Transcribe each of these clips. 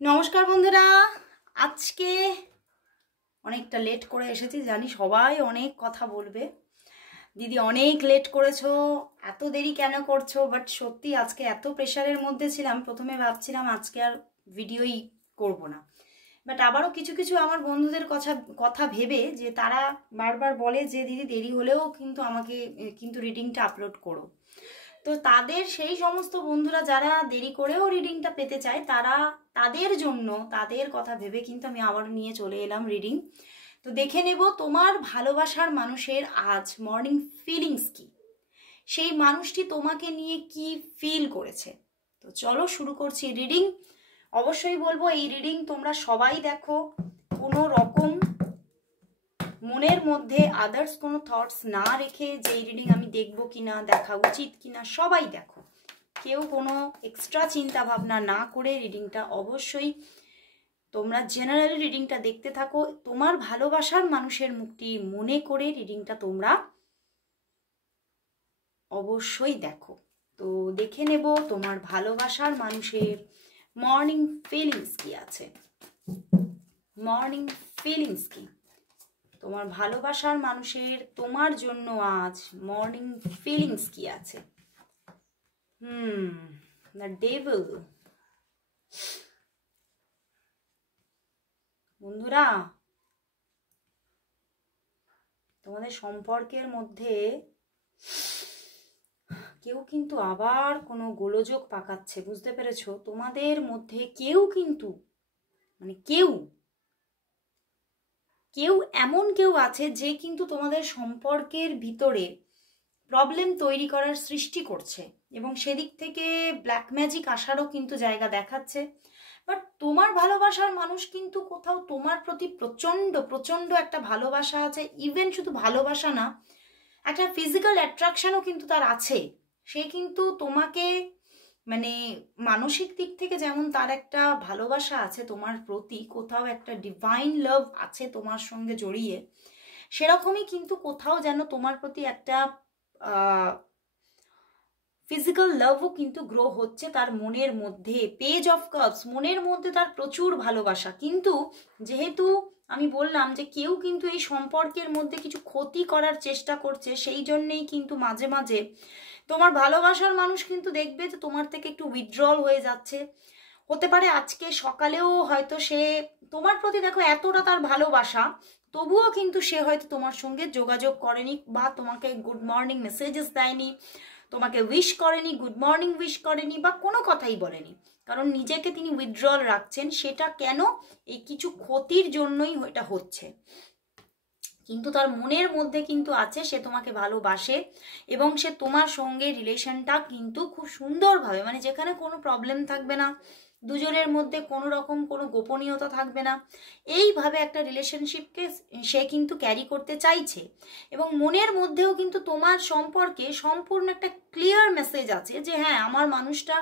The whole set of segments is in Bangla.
নমস্কার বন্ধুরা, আজকে অনেকটা লেট করে এসেছি। জানি সবাই অনেক কথা বলবে, দিদি অনেক লেট করেছো, এত দেরি কেন করছো। বাট সত্যি আজকে এত প্রেশারের মধ্যে ছিলাম, প্রথমে ভাবছিলাম আজকে আর ভিডিওই করব না। বাট আবারও কিছু কিছু আমার বন্ধুদের কথা ভেবে, যে তারা বারবার বলে যে দিদি দেরি হলেও কিন্তু আমাকে কিন্তু রিডিংটা আপলোড করো। তো তাদের সেই সমস্ত বন্ধুরা যারা দেরি করেও রিডিংটা পেতে চায়, তাদের জন্য, তাদের কথা ভেবে কিন্তু আমি আবার নিয়ে চলে এলাম রিডিং। তো দেখে নেব তোমার ভালোবাসার মানুষের আজ মর্নিং ফিলিংস কি, সেই মানুষটি তোমাকে নিয়ে কি ফিল করেছে। তো চলো শুরু করছি রিডিং। অবশ্যই বলবো এই রিডিং তোমরা সবাই দেখো, কোনো রকম মনের মধ্যে আদার্স কোনো থটস না রেখে, যে এই রিডিং আমি দেখবো কিনা, দেখা উচিত কিনা, সবাই দেখো। কেউ কোনো এক্সট্রা চিন্তা ভাবনা না করে রিডিংটা অবশ্যই তোমরা জেনারেলি রিডিংটা দেখতে থাকো। তোমার ভালোবাসার মানুষের মুখটি মনে করে রিডিংটা তোমরা অবশ্যই দেখো। তো দেখে নেব তোমার ভালোবাসার মানুষের মর্নিং ফিলিংস কি আছে। মর্নিং ফিলিংস কি তোমার ভালোবাসার মানুষের তোমার জন্য আজ মর্নিং ফিলিংস কি আছে। The devil. বন্ধুরা, তোমাদের সম্পর্কের মধ্যে কেউ কিন্তু আবার কোনো গোলযোগ পাকাচ্ছে, বুঝতে পেরেছো? তোমাদের মধ্যে কেউ কিন্তু কেউ এমন কেউ আছে যে কিন্তু তোমাদের সম্পর্কের ভিতরে প্রবলেম তৈরি করার সৃষ্টি করছে, এবং সেদিক থেকে ব্ল্যাক ম্যাজিক আসারও কিন্তু জায়গা দেখাচ্ছে। বাট তোমার ভালোবাসার মানুষ কিন্তু কোথাও তোমার প্রতি প্রচন্ড প্রচন্ড একটা ভালোবাসা আছে। ইভেন শুধু ভালোবাসা না, একটা ফিজিক্যাল অ্যাট্রাকশনও কিন্তু তার আছে। সে কিন্তু তোমাকে মানসিক দিক থেকে যেমন তার একটা ভালোবাসা আছে তোমার প্রতি, কোথাও একটা ডিভাইন লাভ আছে তোমার সঙ্গে জড়িয়ে, সেরকমই কিন্তু কোথাও যেন তোমার প্রতি একটা ফিজিক্যাল লাভও কিন্তু গ্রো হচ্ছে তার মনের মধ্যে। পেজ অফ কাপস, মনের মধ্যে তার প্রচুর ভালোবাসা। কিন্তু যেহেতু আমি বললাম যে কেউ কিন্তু এই সম্পর্কের মধ্যে কিছু ক্ষতি করার চেষ্টা করছে, সেই জন্যেই কিন্তু মাঝে মাঝে তোমার ভালোবাসার মানুষ কিন্তু দেখবে যে তোমার থেকে একটু উইথড্রল হয়ে যাচ্ছে। হতে পারে আজকে সকালেও হয়তো সে তোমার প্রতি, দেখো এতটা তার ভালোবাসা, তবুও কিন্তু সে হয়তো তোমার সঙ্গে যোগাযোগ করেনি, বা তোমাকে গুড মর্নিং মেসেজেস দেয়নি, তোমাকে উইশ করেনি, গুড মর্নিং উইশ করেনি, বা কোনো কথাই বলেনি। কারণ নিজেকে তিনি উইথড্রল রাখছেন। সেটা কেন? এই কিছু ক্ষতির জন্যই এটা হচ্ছে। কিন্তু তার মনের মধ্যে কিন্তু আছে সে তোমাকে ভালোবাসে, এবং সে তোমার সঙ্গে রিলেশনটা কিন্তু খুব সুন্দরভাবে, যেখানে কোনো প্রবলেম থাকবে না, দুজনের মধ্যে কোনো রকম কোনো গোপনীয়তা থাকবে না, এইভাবে একটা রিলেশনশিপকে সে কিন্তু ক্যারি করতে চাইছে। এবং মনের মধ্যেও কিন্তু তোমার সম্পর্কে সম্পূর্ণ একটা ক্লিয়ার মেসেজ আছে যে হ্যাঁ, আমার মানুষটা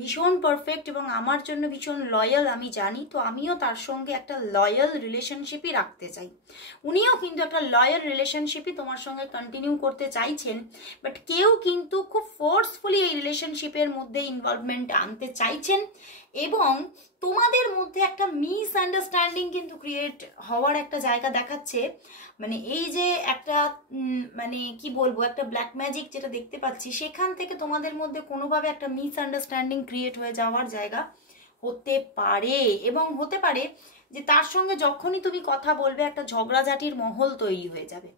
ভীষণ পারফেক্ট এবং আমার জন্য ভীষণ লয়াল, আমি জানি। তো আমিও তার সঙ্গে একটা লয়াল রিলেশনশিপই রাখতে চাই। উনিও কিন্তু একটা লয়াল রিলেশনশিপই তোমার সঙ্গে কন্টিনিউ করতে চাইছেন। বাট কেউ কিন্তু খুব ফোর্সফুলি এই রিলেশনশিপের মধ্যে ইনভলভমেন্ট আনতে চাইছেন, এবং তোমাদের মধ্যে একটা মিসআন্ডারস্ট্যান্ডিং কিন্তু ক্রিয়েট হওয়ার একটা জায়গা দেখাচ্ছে। এই যে একটা কি বলবো, একটা ব্ল্যাক ম্যাজিক যেটা দেখতে পাচ্ছি, সেখান থেকে তোমাদের মধ্যে কোনোভাবে একটা মিসআন্ডারস্ট্যান্ডিং ক্রিয়েট হয়ে যাওয়ার জায়গা হতে পারে। এবং হতে পারে যে তার সঙ্গে যখনই তুমি কথা বলবে একটা ঝগড়াঝাটির মহল তৈরি হয়ে যাবে,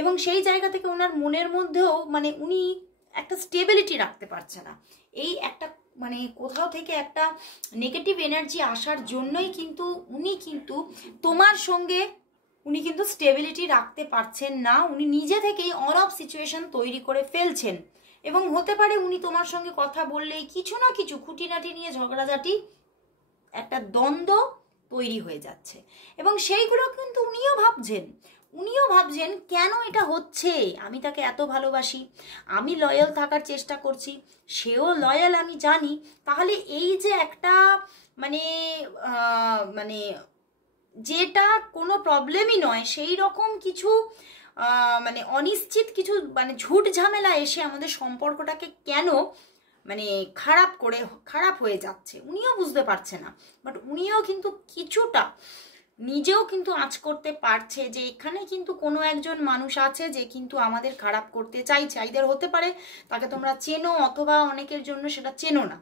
এবং সেই জায়গা থেকে ওনার মনের মধ্যেও উনি একটা স্টেবিলিটি রাখতে পারছে না। এই একটা কোথাও থেকে একটা নেগেটিভ এনার্জি আসার জন্যই কিন্তু উনি কিন্তু তোমার সঙ্গে স্টেবিলিটি রাখতে পারছেন না। উনি নিজে থেকেই অন অফ সিচুয়েশন তৈরি করে ফেলছেন, এবং হতে পারে উনি তোমার সঙ্গে কথা বললেই কিছু না কিছু খুঁটিনাটি নিয়ে ঝগড়াঝাটি, একটা দ্বন্দ্ব তৈরি হয়ে যাচ্ছে। এবং সেইগুলো কিন্তু উনিও ভাবছেন কেন এটা হচ্ছে। আমি তাকে এত ভালোবাসি, আমি লয়াল থাকার চেষ্টা করছি, সেও লয়াল, আমি জানি। তাহলে এই যে একটা যেটা কোনো প্রবলেমই নয়, সেই রকম কিছু অনিশ্চিত কিছু ঝুট ঝামেলা এসে আমাদের সম্পর্কটাকে কেন মানে খারাপ হয়ে যাচ্ছে, উনিও বুঝতে পারছে না, বাট উনিও কিন্তু কিছুটা নিজেও কিন্তু আঁচ করতে পারছে যে এখানে কিন্তু কোনো একজন মানুষ আছে যে কিন্তু আমাদের খারাপ করতে চাইছে। আইদার হতে পারে তাকে তোমরা চেনো, অথবা অনেকের জন্য সেটা চেনো না,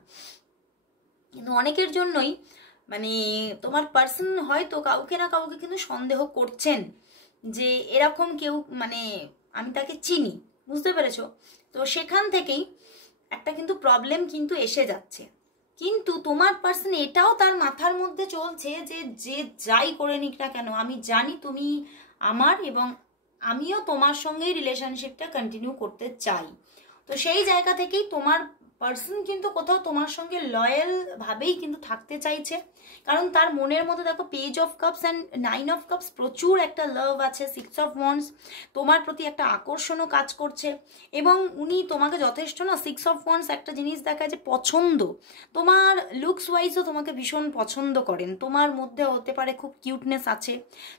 কিন্তু অনেকের জন্যই মানে তোমার পার্সন হয়তো কাউকে না কাউকে কিন্তু সন্দেহ করছেন যে এরকম কেউ, মানে আমি তাকে চিনি, বুঝতে পেরেছো? তো সেখান থেকেই একটা কিন্তু প্রবলেম কিন্তু এসে যাচ্ছে। কিন্তু তোমার পার্সন এটাও তার মাথার মধ্যে চলছে যে যে যাই করে নিক না কেন, আমি জানি তুমি আমার, এবং আমিও তোমার সঙ্গেই রিলেশনশিপটা কন্টিনিউ করতে চাই। তো সেই জায়গা থেকেই তোমার পার্সন কিন্তু কোথাও তোমার সঙ্গে লয়াল ভাবেই কিন্তু থাকতে চাইছে, কারণ তার মনের মধ্যে দেখো page of cups and 9 of cups, প্রচুর একটা লাভ আছে, 6 অফ ওয়ান্ডস, তোমার প্রতি একটা আকর্ষণও কাজ করছে, এবং উনি তোমাকে যথেষ্ট না, 6 অফ ওয়ান্ডস একটা জিনিস দেখায় যে পছন্দ, তোমার লুকস ওয়াইজও তোমাকে ভীষণ পছন্দ করেন, তোমার মধ্যে হতে পারে খুব কিউটনেস আছে,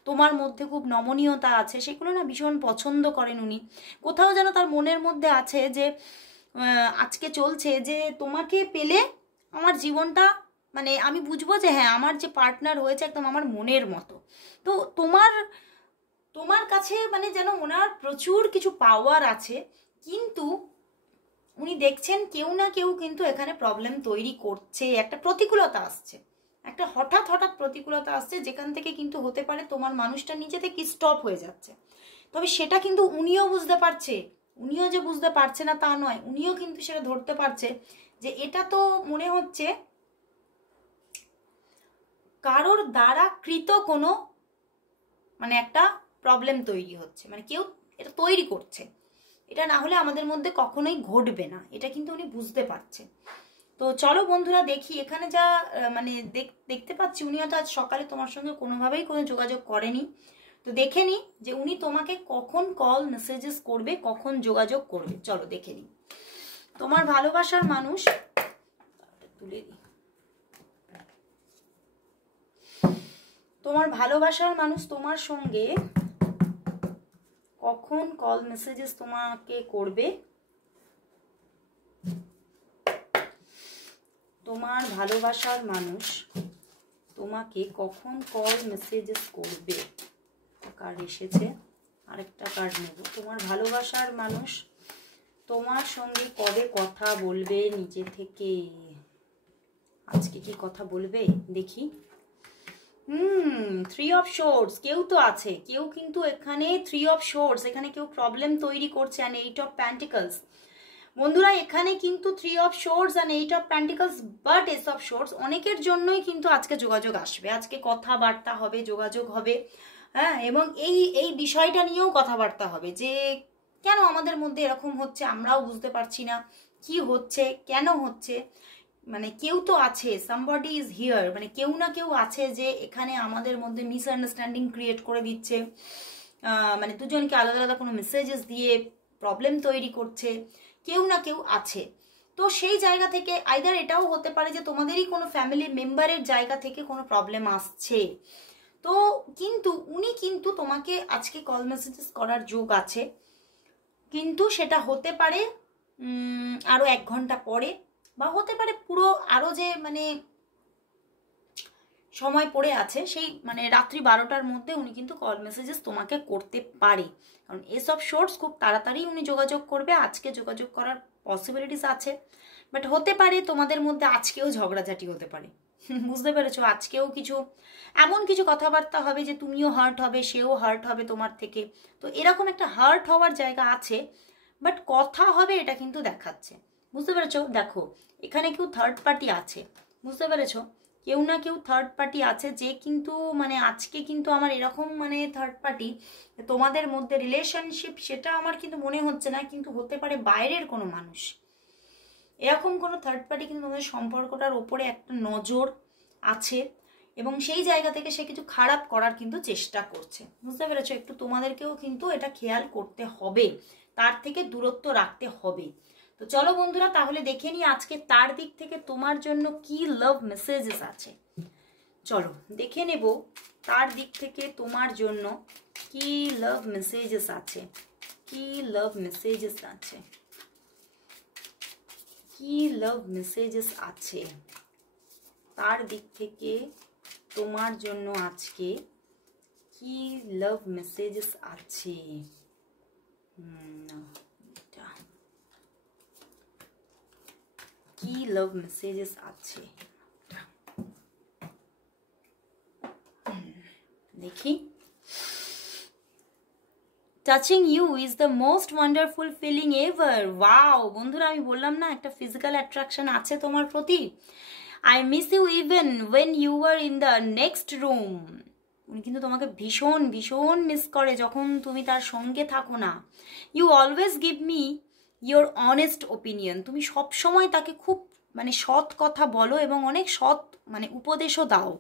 তোমার মধ্যে খুব নমনীয়তা আছে, সেগুলো না ভীষণ পছন্দ করেন উনি। কোথাও যেন তার মনের মধ্যে আছে যে আজকে চলছে যে তোমাকে পেলে আমার জীবনটা, মানে আমি বুঝবো যে হ্যাঁ আমার যে পার্টনার হয়েছে একদম আমার মনের মতো। তো তোমার কাছে মানে যেন ওনার প্রচুর কিছু পাওয়ার আছে, কিন্তু উনি দেখছেন কেউ না কেউ কিন্তু এখানে প্রবলেম তৈরি করছে, একটা প্রতিকূলতা আসছে, একটা হঠাৎ প্রতিকূলতা আসছে, যেখান থেকে কিন্তু হতে পারে তোমার মানুষটা নিজে থেকে স্টপ হয়ে যাচ্ছে। তবে সেটা কিন্তু উনিও বুঝতে পারছে, উনিও যে বুঝতে পারছে না তা নয়, উনিও কিন্তু সেটা ধরতে পারছে যে এটা তো মনে হচ্ছে কারোর দ্বারা কৃত কোনো মানে একটা প্রবলেম তৈরি হচ্ছে, মানে কেউ এটা তৈরি করছে, এটা না হলে আমাদের মধ্যে কখনোই ঘটবে না, এটা কিন্তু উনি বুঝতে পারছে। তো চলো বন্ধুরা দেখি এখানে যা মানে দেখতে পাচ্ছি, উনি হয়তো আজ সকালে তোমার সঙ্গে কোনোভাবেই কোনো যোগাযোগ করেনি। তো দেখে নি যে উনি তোমাকে কখন কল মেসেজেস করবে, কখন যোগাযোগ করবে, চলো দেখে নি। তোমার ভালোবাসার মানুষ, তুলে দিই, তোমার ভালোবাসার মানুষ তোমার সঙ্গে কখন কল মেসেজেস তোমাকে করবে, তোমার ভালোবাসার মানুষ তোমাকে কখন কল মেসেজেস করবে। কার্ড এসেছে, আরেকটা কার্ড নেব। তোমার ভালোবাসার মানুষ তোমার সঙ্গে কবে কথা বলবে নিজে থেকে, আজকে কি কথা বলবে দেখি। 3 অফ শোর্টস, কেউ তো আছে, কেউ কিন্তু এখানে 3 অফ শোর্টস, এখানে কেউ প্রবলেম তৈরি করছে, অ্যান্ড 8 অফ প্যান্টিকলস। বন্ধুরা এখানে কিন্তু 3 of shorts and 8 of pentacles, but S of shorts, অনেকের জন্যই কিন্তু আজকে যোগাযোগ আসবে, আজকে কথাবার্তা হবে, যোগাযোগ হবে, হ্যাঁ, এবং এই বিষয়টা নিয়েও কথাবার্তা হবে যে কেন আমাদের মধ্যে এরকম হচ্ছে, আমরাও বুঝতে পারছি না কি হচ্ছে, কেন হচ্ছে, মানে কেউ তো আছে, সামবডি ইজ হিয়ার, মানে কেউ না কেউ আছে যে এখানে আমাদের মধ্যে মিসআন্ডারস্ট্যান্ডিং ক্রিয়েট করে দিচ্ছে, মানে দুজনকে আলাদা আলাদা কোনো মেসেজেস দিয়ে প্রবলেম তৈরি করছে, কেউ না কেউ আছে। তো সেই জায়গা থেকে আইদার এটাও হতে পারে যে তোমাদেরই কোনো ফ্যামিলি মেম্বারের জায়গা থেকে কোনো প্রবলেম আসছে। তো কিন্তু উনি কিন্তু তোমাকে আজকে কল মেসেজেস করার যোগ আছে, কিন্তু সেটা হতে পারে আরো 1 ঘন্টা পরে, বা হতে পারে পুরো আরো যে মানে সময় পড়ে আছে সেই মানে রাত্রি 12টার মধ্যে উনি কিন্তু কল মেসেজেস তোমাকে করতে পারে, কারণ এসব শর্টস খুব তাড়াতাড়ি উনি যোগাযোগ করবে, আজকে যোগাযোগ করার পসিবিলিটিস আছে, বাট হতে পারে তোমাদের মধ্যে আজকেও ঝগড়াঝাটি হতে পারে, বুঝতে পেরেছো? আজকেও কিছু এমন কিছু কথাবার্তা হবে যে তুমিও হার্ট হবে, সেও হার্ট হবে তোমার থেকে, তো এরকম একটা হার্ট হওয়ার জায়গা আছে, বাট কথা হবে এটা কিন্তু দেখাচ্ছে, বুঝতে পেরেছো? দেখো এখানে কেউ থার্ড পার্টি আছে, বুঝতে পেরেছো? কেউ না কেউ থার্ড পার্টি আছে যে কিন্তু মানে আজকে কিন্তু আমার এরকম মানে থার্ড পার্টি তোমাদের মধ্যে রিলেশনশিপ, সেটা আমার কিন্তু মনে হচ্ছে না, কিন্তু হতে পারে বাইরের কোনো মানুষ, এরকম কোনো থার্ড পার্টি কিন্তু তোমাদের সম্পর্কটার ওপরে একটা নজর আছে, এবং সেই জায়গা থেকে সে কিছু খারাপ করার কিন্তু চেষ্টা করছে, বুঝতে পেরেছো? একটু তোমাদেরকেও কিন্তু এটা খেয়াল করতে হবে, তার থেকে দূরত্ব রাখতে হবে। তো চলো বন্ধুরা তাহলে দেখে নিই আজকে তার দিক থেকে তোমার জন্য কি লাভ মেসেজেস আছে, চলো দেখে নেব তার দিক থেকে তোমার জন্য কি লাভ মেসেজেস আছে, কি লাভ মেসেজেস আছে। কি লাভ মেসেজেস আছে তার দিক থেকে তোমার জন্য আজকে? কি লাভ মেসেজেস আছে? কি লাভ মেসেজেস আছে দেখি। Touching you is the most wonderful feeling ever. Wow বন্ধুরা, আমি বললাম না একটা ফিজিক্যাল অ্যাট্রাকশন আছে তোমার প্রতি। I miss you even when you are in the next room. উনি কিন্তু তোমাকে ভীষণ ভীষণ মিস করে যখন তুমি তার সঙ্গে থাকো না। You always give me your honest opinion. তুমি সবসময় তাকে খুব মানে সৎ কথা বলো এবং অনেক সৎ মানে উপদেশও দাও।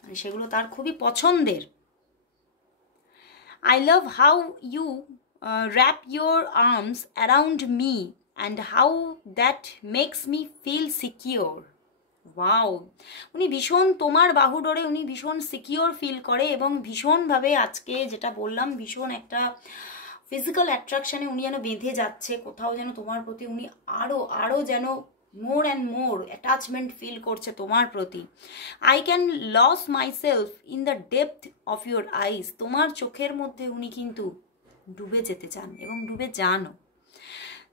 মানে সেগুলো তার খুবই পছন্দের। I love how you wrap your arms around me and how that makes me feel secure. Wow, উনি ভীষণ তোমার বাহুডোরে উনি ভীষণ সিকিওর ফিল করে এবং ভীষণভাবে আজকে যেটা বললাম ভীষণ একটা ফিজিক্যাল অ্যাট্রাকশানে উনি যেন বেঁধে যাচ্ছে কোথাও, যেন তোমার প্রতি উনি আরও যেন more and more attachment feel করছে তোমার প্রতি। I can lose myself in the depth of your eyes. তোমার চোখের মধ্যে উনি কিন্তু ডুবে যেতে চান এবং ডুবে যানও।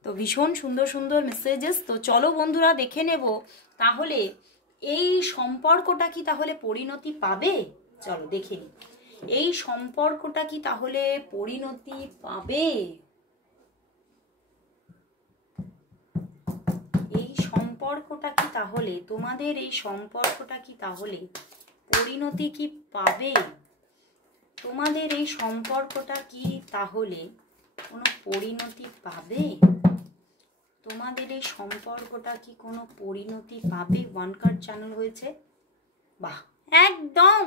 তো ভীষণ সুন্দর সুন্দর মেসেজেস। তো চলো বন্ধুরা দেখে নেব তাহলে এই সম্পর্কটা কি তাহলে পরিণতি পাবে। চলো দেখে নিই এই সম্পর্কটা কি তাহলে পরিণতি পাবে। এই সম্পর্কটা কি তাহলে তোমাদের এই সম্পর্কটা কি তাহলে পরিণতি কি পাবে। তোমাদের এই সম্পর্কটা কি তাহলে কোনো পরিণতি পাবে। তোমাদের এই সম্পর্কটা কি কোনো পরিণতি পাবে। ওয়ান কার্ড চ্যানেল হয়েছে, বাহ একদম।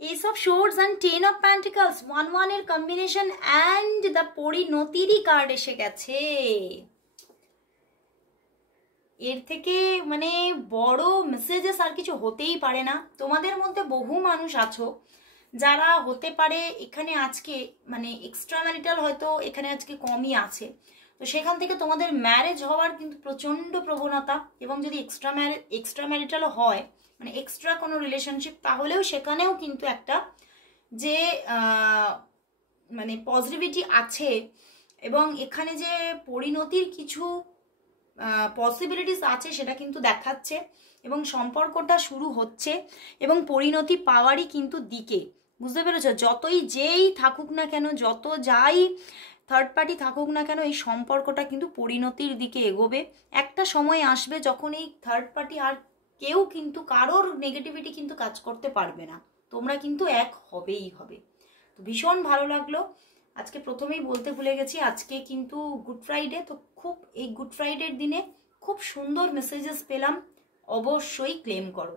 Ace of swords and 10 of pentacles 1-1 এর কম্বিনেশন অ্যান্ড দ্য পরিণতিরই কার্ড এসে গেছে। এর থেকে মানে বড় মেসেজেস আর কিছু হতেই পারে না। তোমাদের মধ্যে বহু মানুষ আছো যারা হতে পারে এখানে আজকে মানে এক্সট্রা ম্যারিটাল হয়তো এখানে আজকে কমই আছে, তো সেখান থেকে তোমাদের ম্যারেজ হওয়ার কিন্তু প্রচণ্ড প্রবণতা। এবং যদি এক্সট্রা ম্যারিটালও হয় মানে এক্সট্রা কোনো রিলেশনশিপ, তাহলেও সেখানেও কিন্তু একটা যে মানে পজিটিভিটি আছে এবং এখানে যে পরিণতির কিছু পসিবিলিটিস আছে সেটা কিন্তু দেখাচ্ছে এবং সম্পর্কটা শুরু হচ্ছে এবং পরিণতি পাওয়ারই কিন্তু দিকে। বুঝতে পেরেছো? যতই যেই থাকুক না কেন, যত যাই থার্ড পার্টি থাকুক না কেন, এই সম্পর্কটা কিন্তু পরিণতির দিকে এগোবে। একটা সময় আসবে যখন এই থার্ড পার্টি আর কেউ কিন্তু কারোর নেগেটিভিটি কিন্তু কাজ করতে পারবে না, তোমরা কিন্তু এক হবেই হবে। তো ভীষণ ভালো লাগলো। আজকে প্রথমেই বলতে ভুলে গেছি, আজকে কিন্তু গুড ফ্রাইডে। তো খুব এই গুড ফ্রাইডের দিনে খুব সুন্দর মেসেজেস পেলাম, অবশ্যই ক্লেম করো।